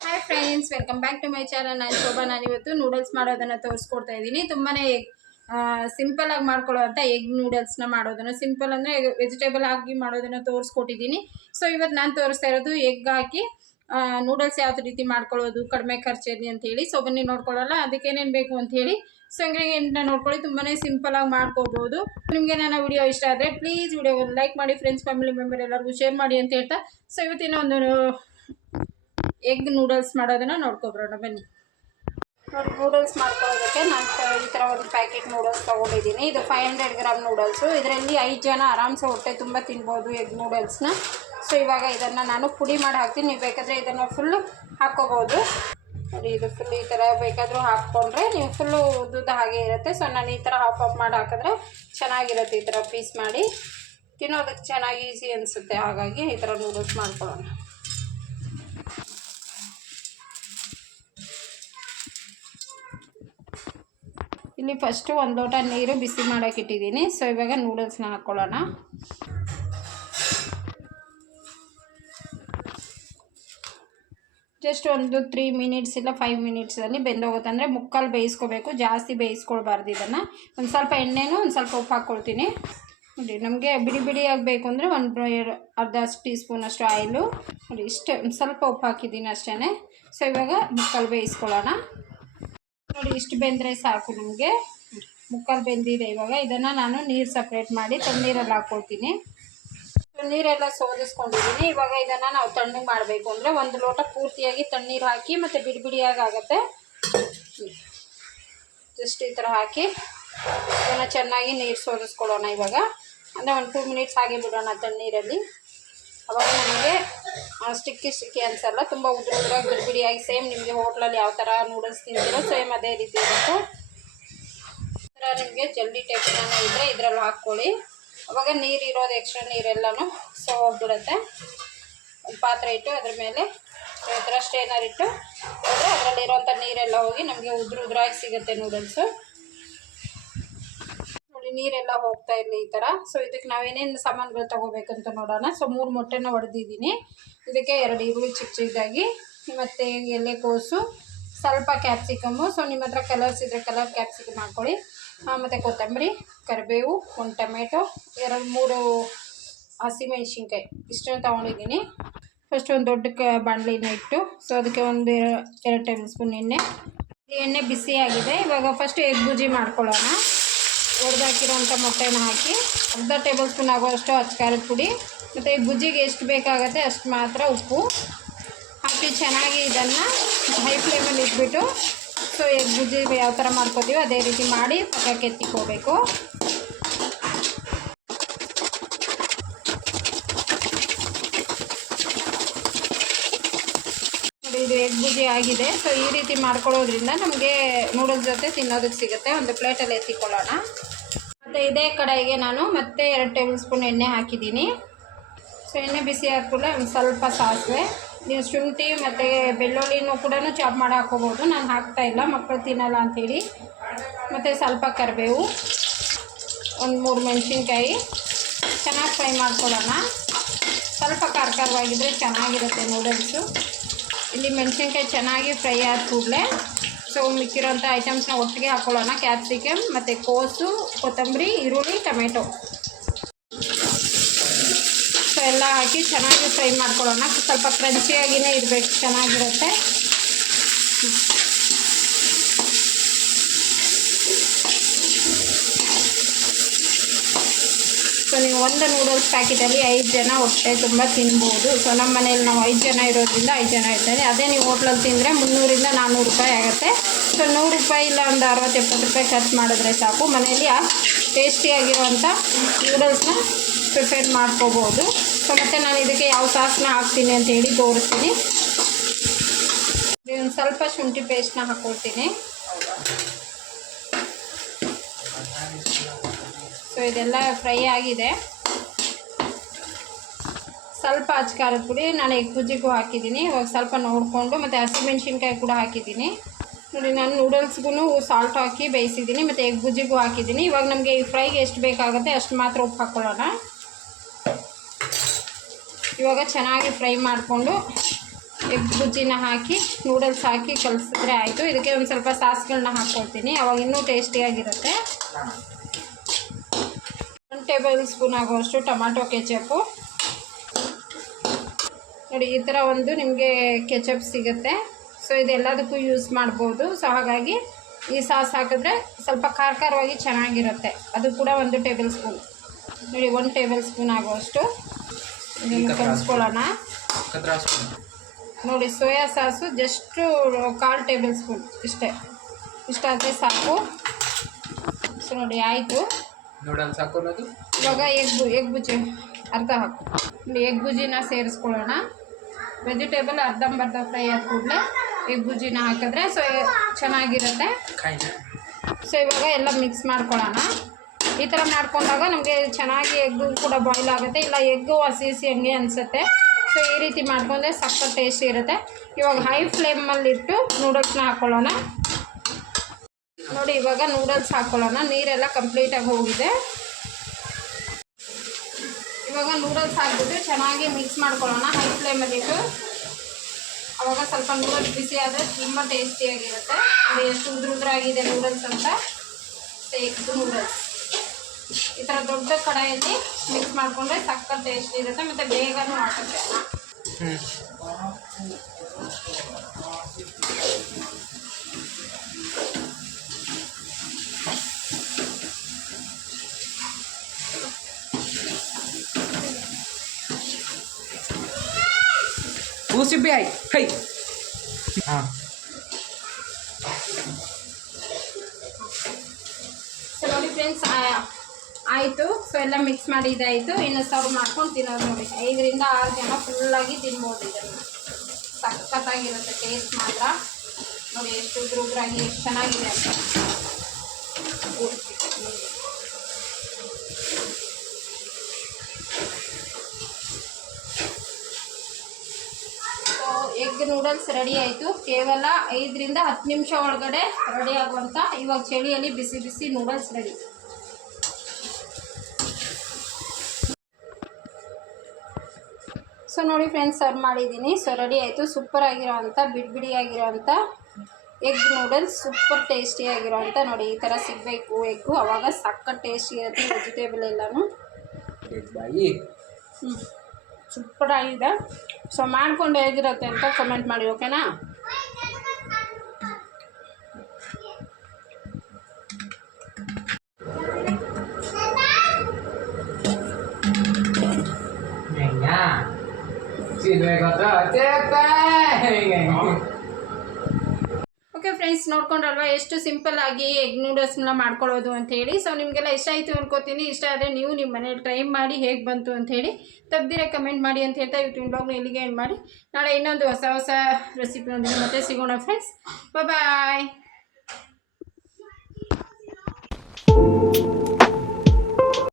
Hi friends welcome back to my channel ನಾನು ಶೋಭಾ. ನಾನು ಇವತ್ತು ನೂಡಲ್ಸ್ ಮಾಡೋದನ್ನು ತೋರಿಸ್ಕೊಡ್ತಾ ಇದ್ದೀನಿ. ತುಂಬಾ ಸಿಂಪಲ್ ಆಗಿ ಮಾಡ್ಕೊಳ್ಳೋವಂಥ ಎಗ್ ನೂಡಲ್ಸ್ನ ಮಾಡೋದನ್ನು ಸಿಂಪಲ್ ಅಂದರೆ ವೆಜಿಟೇಬಲ್ ಆಗಿ ಮಾಡೋದನ್ನು ತೋರಿಸ್ಕೊಟ್ಟಿದ್ದೀನಿ. ಸೊ ಇವತ್ತು ನಾನು ತೋರಿಸ್ತಾ ಇರೋದು ಎಗ್ ಹಾಕಿ ನೂಡಲ್ಸ್ ಯಾವ ರೀತಿ ಮಾಡ್ಕೊಳ್ಳೋದು, ಕಡಿಮೆ ಖರ್ಚಲ್ಲಿ ಅಂತ ಹೇಳಿ. ಸೊ ಬನ್ನಿ ನೋಡ್ಕೊಳ್ಳಲ್ಲ ಅದಕ್ಕೆ ಏನೇನು ಬೇಕು ಅಂತ ಹೇಳಿ ಸೊ ಇಂಗ್ರೀಡಿಯೆಂಟ್ನ ನೋಡ್ಕೊಳ್ಳಿ ತುಂಬಾ ಸಿಂಪಲ್ ಆಗಿ ಮಾಡ್ಕೋಬೋದು. ನಿಮಗೆ ನನ್ನ ವಿಡಿಯೋ ಇಷ್ಟ ಆದರೆ ಪ್ಲೀಸ್ ವಿಡಿಯೋ ಲೈಕ್ ಮಾಡಿ ಫ್ರೆಂಡ್ಸ್ ಫ್ಯಾಮಿಲಿ ಮೆಂಬರ್ ಎಲ್ಲರಿಗೂ ಶೇರ್ ಮಾಡಿ ಅಂತ ಹೇಳ್ತಾ. ಸೊ ಇವತ್ತಿನ ಒಂದು ಎಗ್ ನೂಡಲ್ಸ್ ಮಾಡೋದನ್ನ ನೋಡ್ಕೊಬರೋಣ ಬನ್ನಿ. ನೋಡಿ ನೂಡಲ್ಸ್ ಮಾಡ್ಕೊಳ್ಳೋದಕ್ಕೆ ನಾನು ಈ ಥರ ಒಂದು ಪ್ಯಾಕೆಟ್ ನೂಡಲ್ಸ್ ತೊಗೊಂಡಿದ್ದೀನಿ. ಇದು ಫೈವ್ ಹಂಡ್ರೆಡ್ ಗ್ರಾಮ್ ನೂಡಲ್ಸು ಇದರಲ್ಲಿ ಐದು ಜನ ಆರಾಮ್ಸೆ ಹೊಟ್ಟೆ ತುಂಬ ತಿನ್ಬೋದು ಎಗ್ ನೂಡಲ್ಸ್ನ ಸೊ ಇವಾಗ ಇದನ್ನು ನಾನು ಪುಡಿ ಮಾಡಿ ಹಾಕ್ತೀನಿ. ನೀವು ಬೇಕಾದರೆ ಇದನ್ನು ಫುಲ್ಲು ಹಾಕ್ಕೋಬೋದು. ನೋಡಿ ಇದು ಫುಲ್ ಈ ಥರ ಬೇಕಾದರೂ ಹಾಕ್ಕೊಂಡ್ರೆ ನೀವು ಫುಲ್ಲು ಉದ್ದುದ್ದ ಹಾಗೆ ಇರುತ್ತೆ. ಸೊ ನಾನು ಈ ಥರ ಹಾಫ್ ಆಫ್ ಮಾಡಿ ಹಾಕಿದ್ರೆ ಚೆನ್ನಾಗಿರುತ್ತೆ ಈ ಥರ ಪೀಸ್ ಮಾಡಿ. ತಿನ್ನೋದಕ್ಕೆ ಚೆನ್ನಾಗಿ ಈಸಿ ಅನಿಸುತ್ತೆ. ಹಾಗಾಗಿ ಈ ಥರ ನೂಡಲ್ಸ್ ಮಾಡ್ಕೊಳ್ಳೋಣ. ಇಲ್ಲಿ ಫಸ್ಟು ಒಂದು ಲೋಟ ನೀರು ಬಿಸಿ ಮಾಡೋಕೆ ಇಟ್ಟಿದ್ದೀನಿ. ಸೊ ಇವಾಗ ನೂಡಲ್ಸ್ನ ಹಾಕ್ಕೊಳ್ಳೋಣ. ಜಸ್ಟ್ ಒಂದು ತ್ರೀ ಮಿನಿಟ್ಸ್ ಇಲ್ಲ ಫೈವ್ ಮಿನಿಟ್ಸಲ್ಲಿ ಬೆಂದೋಗುತ್ತೆ. ಅಂದರೆ ಮುಕ್ಕಾಲು ಬೇಯಿಸ್ಕೋಬೇಕು, ಜಾಸ್ತಿ ಬೇಯಿಸ್ಕೊಳ್ಬಾರ್ದು ಇದನ್ನು. ಒಂದು ಸ್ವಲ್ಪ ಎಣ್ಣೆನೂ ಒಂದು ಸ್ವಲ್ಪ ಉಪ್ಪು ಹಾಕ್ಕೊಳ್ತೀನಿ. ನೋಡಿ, ನಮಗೆ ಬಿಡಿ ಬಿಡಿ ಆಗಬೇಕು ಅಂದರೆ ಒಂದು ಅರ್ಧ ಟೀ ಸ್ಪೂನಷ್ಟು ಆಯಿಲು. ನೋಡಿ, ಇಷ್ಟು ಸ್ವಲ್ಪ ಉಪ್ಪು ಹಾಕಿದ್ದೀನಿ ಅಷ್ಟೇ ಸೊ ಇವಾಗ ಮುಕ್ಕಾಲು ಬೇಯಿಸ್ಕೊಳ್ಳೋಣ. ನೋಡಿ, ಇಷ್ಟು ಬೆಂದರೆ ಸಾಕು ನಮಗೆ. ಮುಕ್ಕಾಲು ಬೆಂದಿದೆ ಇವಾಗ. ಇದನ್ನು ನಾನು ನೀರು ಸಪ್ರೇಟ್ ಮಾಡಿ ತಣ್ಣೀರಲ್ಲಿ ಹಾಕ್ಕೊಳ್ತೀನಿ. ನೀರೆಲ್ಲ ಸೋದಿಸ್ಕೊಂಡಿದ್ದೀನಿ ಇವಾಗ ಇದನ್ನು ನಾವು ತಣ್ಣಗೆ ಮಾಡಬೇಕು ಅಂದರೆ ಒಂದು ಲೋಟ ಪೂರ್ತಿಯಾಗಿ ತಣ್ಣೀರು ಹಾಕಿ ಮತ್ತು ಬಿಡಿ ಬಿಡಿಯಾಗಿ ಆಗುತ್ತೆ. ಜಸ್ಟ್ ಈ ಥರ ಹಾಕಿ ಇದನ್ನು ಚೆನ್ನಾಗಿ ನೀರು ಸೋದಿಸ್ಕೊಳ್ಳೋಣ ಇವಾಗ. ಅಂದರೆ ಒಂದು ಟೂ ಮಿನಿಟ್ಸ್ ಹಾಗೆ ಬಿಡೋಣ ತಣ್ಣೀರಲ್ಲಿ. ಅವಾಗ ನಮಗೆ ಸ್ಟಿಕ್ಕಿ ಸ್ಟಿಕ್ಕಿ ಅನ್ಸಲ್ಲ ತುಂಬ ಉದ್ರ ಉದ್ರಾಗಿ ಬಿಡಿ ಬಿಡಿಯಾಗಿ ಸೇಮ್ ನಿಮಗೆ ಹೋಟ್ಲಲ್ಲಿ ಯಾವ ಥರ ನೂಡಲ್ಸ್ ತಿಂತೀರೋ ಸೇಮ್ ಅದೇ ರೀತಿ ಇರುತ್ತೆ. ನಿಮಗೆ ಜಲ್ದಿ ಟೈಪಿನ ಇದ್ದರೆ ಇದರಲ್ಲಿ ಹಾಕ್ಕೊಳ್ಳಿ. ಅವಾಗ ನೀರು ಇರೋದು ಎಕ್ಸ್ಟ್ರಾ ನೀರೆಲ್ಲನೂ ಸೋ ಹೋಗ್ಬಿಡುತ್ತೆ ಒಂದು ಪಾತ್ರೆ ಇಟ್ಟು ಅದ್ರ ಮೇಲೆ ಥರ ಸ್ಟೇನರ್ ಇಟ್ಟು ಹೋದರೆ ಅದರಲ್ಲಿರೋಂಥ ನೀರೆಲ್ಲ ಹೋಗಿ ನಮಗೆ ಉದ್ರ ಉದ್ರಾಗಿ ಸಿಗುತ್ತೆ ನೂಡಲ್ಸು ನೋಡಿ, ನೀರೆಲ್ಲ ಹೋಗ್ತಾ ಇರಲಿ ಈ ಥರ ಸೊ ಇದಕ್ಕೆ ನಾವೇನೇನು ಸಾಮಾನುಗಳು ತೊಗೋಬೇಕಂತ ನೋಡೋಣ. ಸೊ ಮೂರು ಮೊಟ್ಟೆನ ಹೊಡೆದಿದ್ದೀನಿ ಇದಕ್ಕೆ ಎರಡು ಈರುಳ್ಳಿ ಚಿಕ್ಕ ಚಿಕ್ಕದಾಗಿ ಮತ್ತು ಎಲೆಕೋಸು ಸ್ವಲ್ಪ ಕ್ಯಾಪ್ಸಿಕಮ್ಮು ಸೊ ನಿಮ್ಮ ಹತ್ರ ಕಲರ್ಸ್ ಇದ್ದರೆ ಕಲರ್ ಕ್ಯಾಪ್ಸಿಕಮ್ ಹಾಕ್ಕೊಳ್ಳಿ ಮತ್ತು ಕೊತ್ತಂಬರಿ, ಕರಿಬೇವು, ಒಂದು ಟೊಮೆಟೊ, ಎರಡು, ಮೂರು ಹಸಿಮೆಣ್ಸಿನ್ಕಾಯಿ. ಇಷ್ಟನ್ನು ತೊಗೊಂಡಿದ್ದೀನಿ. ಫಸ್ಟ್ ಒಂದು ದೊಡ್ಡ ಕ, ಬಾಣಲಿನ ಇಟ್ಟು ಸೊ ಅದಕ್ಕೆ ಒಂದು ಎರಡು ಟೇಬಲ್ ಸ್ಪೂನ್ ಎಣ್ಣೆ. ಎಣ್ಣೆ ಬಿಸಿ ಆಗಿದೆ. ಇವಾಗ ಫಸ್ಟ್ ಎಗ್ ಬುಜಿ ಮಾಡ್ಕೊಳ್ಳೋಣ. ಒಡೆದಾಕಿರೋಂಥ ಮೊಟ್ಟೆನ ಹಾಕಿ, ಅರ್ಧ ಟೇಬಲ್ ಸ್ಪೂನ್ ಆಗುವಷ್ಟು ಅಚ್ಕಾರದ ಪುಡಿ, ಮತ್ತು ಬುಜ್ಜಿಗೆ ಎಷ್ಟು ಬೇಕಾಗುತ್ತೆ ಅಷ್ಟು ಮಾತ್ರ ಉಪ್ಪು. ಹಾಕಿ ಚೆನ್ನಾಗಿ ಇದನ್ನು ಹೈ ಫ್ಲೇಮಲ್ಲಿ ಇಟ್ಬಿಟ್ಟು ಸೊ ಎಗ್ ಬುಜ್ಜಿ ಯಾವ ಥರ ಮಾಡ್ಕೋತೀವೋ ಅದೇ ರೀತಿ ಮಾಡಿ ಪಕ್ಕಕ್ಕೆ ಎತ್ತಿಕೋಬೇಕು ಇದು ಎಗ್ ಬುಜಿ ಆಗಿದೆ. ಸೊ ಈ ರೀತಿ ಮಾಡ್ಕೊಳ್ಳೋದ್ರಿಂದ ನಮಗೆ ನೂಡಲ್ಸ್ ಜೊತೆ ತಿನ್ನೋದಕ್ಕೆ ಸಿಗುತ್ತೆ. ಒಂದು ಪ್ಲೇಟಲ್ಲಿ ಎತ್ತಿಕೊಳ್ಳೋಣ. ಮತ್ತು ಇದೇ ಕಡೆಗೆ ನಾನು ಮತ್ತೆ ಎರಡು ಟೇಬಲ್ ಸ್ಪೂನ್ ಎಣ್ಣೆ ಹಾಕಿದ್ದೀನಿ. ಸೊ ಎಣ್ಣೆ ಬಿಸಿ ಹಾಕ್ಬಿಟ್ರೆ ಒಂದು ಸ್ವಲ್ಪ ಸಾಸಿವೆ. ನೀವು ಶುಂಠಿ ಮತ್ತು ಬೆಳ್ಳುಳ್ಳಿನೂ ಕೂಡ ಚಾಪ್ ಮಾಡಿ ಹಾಕೋಬೋದು ನಾನು ಹಾಕ್ತಾ ಇಲ್ಲ ಮಕ್ಕಳು ತಿನ್ನಲ್ಲ ಅಂಥೇಳಿ ಮತ್ತು ಸ್ವಲ್ಪ ಕರಿಬೇವು, ಒಂದು ಮೂರು ಮೆಣಸಿನ್ಕಾಯಿ. ಚೆನ್ನಾಗಿ ಫ್ರೈ ಮಾಡ್ಕೊಳ್ಳೋಣ. ಸ್ವಲ್ಪ ಖಾರ ಖಾರವಾಗಿದ್ದರೆ ಚೆನ್ನಾಗಿರುತ್ತೆ ನೂಡಲ್ಸು. ಇಲ್ಲಿ ಮೆಣಸಿನ್ಕಾಯಿ ಚೆನ್ನಾಗಿ ಫ್ರೈ ಆದ ಕೂಡಲೇ ಸೊ, ಮಿಕ್ಕಿರೋಂಥ ಐಟಮ್ಸ್ನ ಒಟ್ಟಿಗೆ ಹಾಕ್ಕೊಳ್ಳೋಣ. ಕ್ಯಾಪ್ಸಿಕಮ್ ಮತ್ತು ಕೋಸು, ಕೊತ್ತಂಬರಿ, ಈರುಳ್ಳಿ, ಟೊಮೆಟೊ. ಎಲ್ಲ ಹಾಕಿ ಚೆನ್ನಾಗಿ ಫ್ರೈ ಮಾಡ್ಕೊಳ್ಳೋಣ. ಸ್ವಲ್ಪ ಕ್ರಂಚಿಯಾಗಿಯೇ ಇರಬೇಕು, ಚೆನ್ನಾಗಿರುತ್ತೆ. ಸೊ, ನೀವು ಒಂದು ನೂಡಲ್ಸ್ ಪ್ಯಾಕೆಟಲ್ಲಿ ಐದು ಜನ ಹೊಟ್ಟೆ ತುಂಬ ತಿನ್ಬೋದು. ಸೊ, ನಮ್ಮ ಮನೇಲಿ ನಾವು ಐದು ಜನ ಇರೋದ್ರಿಂದ ಐದು ಜನ ಇರ್ತಾರೆ. ಅದೇ ನೀವು ಹೋಟ್ಲಲ್ಲಿ ತಿಂದರೆ ಮುನ್ನೂರಿಂದ ನಾನ್ನೂರು ರೂಪಾಯಿ ಆಗುತ್ತೆ. ಸೊ, ನೂರು ರೂಪಾಯಿ ಇಲ್ಲ ಒಂದು ಅರವತ್ತು ಎಪ್ಪತ್ತು ರೂಪಾಯಿ ಖರ್ಚು ಮಾಡಿದ್ರೆ ಸಾಕು. ಮನೆಯಲ್ಲಿ ಟೇಸ್ಟಿಯಾಗಿರುವಂಥ ನೂಡಲ್ಸ್ನ ಪ್ರಿಪೇರ್ ಮಾಡ್ಕೋಬೋದು. ಸೊ ಮತ್ತು ನಾನು ಇದಕ್ಕೆ ಯಾವ ಸಾಸ್ನ ಹಾಕ್ತೀನಿ ಅಂತ ಹೇಳಿ ತೋರಿಸ್ತೀನಿ. ಒಂದು ಸ್ವಲ್ಪ ಶುಂಠಿ ಪೇಸ್ಟ್ನ ಹಾಕ್ಕೊಳ್ತೀನಿ ಸೊ ಇದೆಲ್ಲ ಫ್ರೈ ಆಗಿದೆ. ಸ್ವಲ್ಪ ಅಚ್ಕಾರದ ಪುಡಿ ನಾನು ಎಗ್ ಬುಜ್ಜಿಗೂ ಹಾಕಿದ್ದೀನಿ. ಇವಾಗ ಸ್ವಲ್ಪ ನೋಡಿಕೊಂಡು ಮತ್ತು ಹಸಿಮೆಣ್ಸಿನ್ಕಾಯಿ ಕೂಡ ಹಾಕಿದ್ದೀನಿ. ನೋಡಿ, ನಾನು ನೂಡಲ್ಸ್ಗೂ ಸಾಲ್ಟ್ ಹಾಕಿ ಬೇಯಿಸಿದ್ದೀನಿ. ಮತ್ತು ಎಗ್ ಬುಜ್ಜಿಗೂ ಹಾಕಿದ್ದೀನಿ. ಇವಾಗ ನಮಗೆ ಈ ಫ್ರೈಗೆ ಎಷ್ಟು ಬೇಕಾಗುತ್ತೆ ಅಷ್ಟು ಮಾತ್ರ ಉಪ್ಪು ಹಾಕ್ಕೊಳ್ಳೋಣ ಇವಾಗ ಚೆನ್ನಾಗಿ ಫ್ರೈ ಮಾಡಿಕೊಂಡು ಎಗ್ ಬುಜ್ಜಿನ ಹಾಕಿ ನೂಡಲ್ಸ್ ಹಾಕಿ ಕಲಿಸಿದ್ರೆ ಆಯಿತು. ಇದಕ್ಕೆ ಒಂದು ಸ್ವಲ್ಪ ಸಾಸ್ಗಳನ್ನ ಹಾಕ್ಕೊಳ್ತೀನಿ ಅವಾಗ ಇನ್ನೂ ಟೇಸ್ಟಿಯಾಗಿರುತ್ತೆ ಒಂದು ಟೇಬಲ್ ಸ್ಪೂನ್ ಆಗುವಷ್ಟು ಟೊಮಾಟೊ ಕೆಚಪ್ಪು ನೋಡಿ, ಈ ಥರ ಒಂದು ನಿಮಗೆ ಕೆಚಪ್ ಸಿಗುತ್ತೆ. ಸೊ ಇದೆಲ್ಲದಕ್ಕೂ ಯೂಸ್ ಮಾಡ್ಬೋದು. ಸೊ ಹಾಗಾಗಿ ಈ ಸಾಸ್ ಹಾಕಿದ್ರೆ ಸ್ವಲ್ಪ ಖಾರ ಖಾರವಾಗಿ ಚೆನ್ನಾಗಿರುತ್ತೆ. ಅದು ಕೂಡ ಒಂದು ಟೇಬಲ್ ಸ್ಪೂನ್ ನೋಡಿ ಒಂದು ಟೇಬಲ್ ಸ್ಪೂನ್ ಆಗುವಷ್ಟು. ಕಲಿಸ್ಕೊಳ್ಳೋಣ ನೋಡಿ ಸೋಯಾ ಸಾಸು ಜಸ್ಟು ಕಾಲು ಟೇಬಲ್ ಸ್ಪೂನ್ ಇಷ್ಟೇ. ಇಷ್ಟಾದರೆ ಸಾಕು. ಸೊ ನೋಡಿ ಆಯಿತು. ನೂಡಲ್ಸ್ ಹಾಕೊಳ್ಳೋದು ಇವಾಗ ಎಗ್ ಎಗ್ ಬುಜಿ ಅರ್ಧ ಹಾಕು. ಎಗ್ ಬುಜಿನ ಸೇರಿಸ್ಕೊಳ್ಳೋಣ. ವೆಜಿಟೇಬಲ್ ಅರ್ಧಂಬರ್ಧ ಫ್ರೈ ಆದ ಕೂಡಲೇ ಎಗ್ ಬುಜಿನ ಹಾಕಿದ್ರೆ ಸೊ ಚೆನ್ನಾಗಿರುತ್ತೆ. ಸೊ ಇವಾಗ ಎಲ್ಲ ಮಿಕ್ಸ್ ಮಾಡ್ಕೊಳ್ಳೋಣ. ಈ ಥರ ಮಾಡ್ಕೊಂಡಾಗ ನಮಗೆ ಚೆನ್ನಾಗಿ ಎಗ್ಗು ಕೂಡ ಬಾಯ್ಲ್ ಆಗುತ್ತೆ. ಇಲ್ಲ, ಎಗ್ಗು ಹಸಿ ಹಸಿ ಹಂಗೆ ಅನಿಸುತ್ತೆ. ಸೊ ಈ ರೀತಿ ಮಾಡ್ಕೊಂಡ್ರೆ ಸಕ್ಕ ಟೇಸ್ಟ್ ಇರುತ್ತೆ. ಇವಾಗ ಹೈ ಫ್ಲೇಮಲ್ಲಿಟ್ಟು ನೂಡಲ್ಸ್ನ ಹಾಕ್ಕೊಳ್ಳೋಣ ನೋಡಿ, ಇವಾಗ ನೂಡಲ್ಸ್ ಹಾಕ್ಕೊಳ್ಳೋಣ ನೀರೆಲ್ಲ ಕಂಪ್ಲೀಟಾಗಿ ಹೋಗಿದೆ. ಇವಾಗ ನೂಡಲ್ಸ್ ಹಾಕ್ಬಿಟ್ಟು ಚೆನ್ನಾಗಿ ಮಿಕ್ಸ್ ಮಾಡ್ಕೊಳ್ಳೋಣ. ಹೈ ಫ್ಲೇಮಲ್ಲಿಟ್ಟು ಅವಾಗ ಸ್ವಲ್ಪ ನೂಡಲ್ಸ್ ಬಿಸಿ ಆದರೆ ತುಂಬ ಟೇಸ್ಟಿಯಾಗಿರುತ್ತೆ ನೋಡಿ, ಎಷ್ಟು ಉದ್ರ ನೂಡಲ್ಸ್ ಅಂತ. ಎಗ್ ನೂಡಲ್ಸ್ ಈ ಥರ ದೊಡ್ಡ ಕಡಾಯಲ್ಲಿ ಮಿಕ್ಸ್ ಮಾಡಿಕೊಂಡ್ರೆ ಸಕ್ಕ ಟೇಸ್ಟ್ ಇರುತ್ತೆ ಮತ್ತು ಬೇಗನೂ ಆಗುತ್ತೆ. ಹ್ಞೂ ಊಸಿಬ್ಬಿ ಆಯ್ ಕೈ. ಹಾಂ. ಸೊ ನೋಡಿ ಫ್ರೆಂಡ್ಸ್ ಆಯಿತು. ಸೊ ಎಲ್ಲ ಮಿಕ್ಸ್ ಮಾಡಿದ್ದಾಯಿತು ಇನ್ನು ಸರ್ವ್ ಮಾಡ್ಕೊಂಡು ತಿನ್ನೋದು ನೋಡಿ. ಐದರಿಂದ ಆರು ಜನ ಫುಲ್ಲಾಗಿ ತಿನ್ಬೋದು ಇದನ್ನು. ಸಖತ್ತಾಗಿರುತ್ತೆ ಟೇಸ್ಟ್ ಮಾತ್ರ. ನೋಡಿ, ಎಷ್ಟು ಉದ್ರಾಗಿ ಎಷ್ಟು ಚೆನ್ನಾಗಿದೆ ಅಂತ. ಎಗ್ ನೂಡಲ್ಸ್ ರೆಡಿ ಆಯಿತು. ಕೇವಲ ಐದರಿಂದ ಹತ್ತು ನಿಮಿಷ ಒಳಗಡೆ ರೆಡಿ ಆಗುವಂಥ ಇವಾಗ ಚಳಿಯಲ್ಲಿ ಬಿಸಿ ಬಿಸಿ ನೂಡಲ್ಸ್ ರೆಡಿ ಸೊ ನೋಡಿ ಫ್ರೆಂಡ್ಸ್ ಸರ್ವ್ ಮಾಡಿದ್ದೀನಿ. ಸೊ ರೆಡಿ ಆಯಿತು. ಸೂಪರ್ ಆಗಿರೋವಂಥ ಬಿಡಿ ಬಿಡಿಯಾಗಿರೋವಂಥ ಎಗ್ ನೂಡಲ್ಸ್ ಸೂಪರ್ ಟೇಸ್ಟಿಯಾಗಿರೋವಂಥ ನೋಡಿ ಈ ಥರ ಸಿಗಬೇಕು ಎಗ್ಗು ಅವಾಗ ಸಕ್ಕ ಟೇಸ್ಟಿ ಇರುತ್ತೆ ವೆಜಿಟೇಬಲ್ ಎಲ್ಲನೂ. ಹ್ಞೂ ಸೂಪರ್ ಆಗಿದೆ. ಸೊ ಮಾಡಿಕೊಂಡು ಹೇಗಿರುತ್ತೆ ಅಂತ ಕಮೆಂಟ್ ಮಾಡಿ ಓಕೆನಾ ಓಕೆ ಫ್ರೆಂಡ್ಸ್ ನೋಡ್ಕೊಂಡಲ್ವಾ ಎಷ್ಟು ಸಿಂಪಲ್ ಆಗಿ ಎಗ್ ನೂಡಲ್ಸ್ನ ಮಾಡ್ಕೊಳ್ಳೋದು ಅಂತ ಹೇಳಿ. ಸೊ ನಿಮಗೆಲ್ಲ ಇಷ್ಟ ಆಯಿತು ಅನ್ಕೋತೀನಿ. ಇಷ್ಟ ಆದರೆ ನೀವು ನಿಮ್ಮ ಮನೇಲಿ ಟ್ರೈ ಮಾಡಿ ಹೇಗೆ ಬಂತು ಅಂತ ಹೇಳಿ ತಪ್ಪದಿರ ಕಮೆಂಟ್ ಮಾಡಿ ಅಂತ ಹೇಳ್ತಾ ಯೂಟ್ಯೂಬ್ ಬ್ಲಾಗ್ನ ಇಲ್ಲಿಗೆ ಏನು ಮಾಡಿ. ನಾಳೆ ಇನ್ನೊಂದು ಹೊಸ ಹೊಸ ರೆಸಿಪಿನೊಂದಿಗೆ ಮತ್ತೆ ಸಿಗೋಣ ಫ್ರೆಂಡ್ಸ್ ಬಾಯ್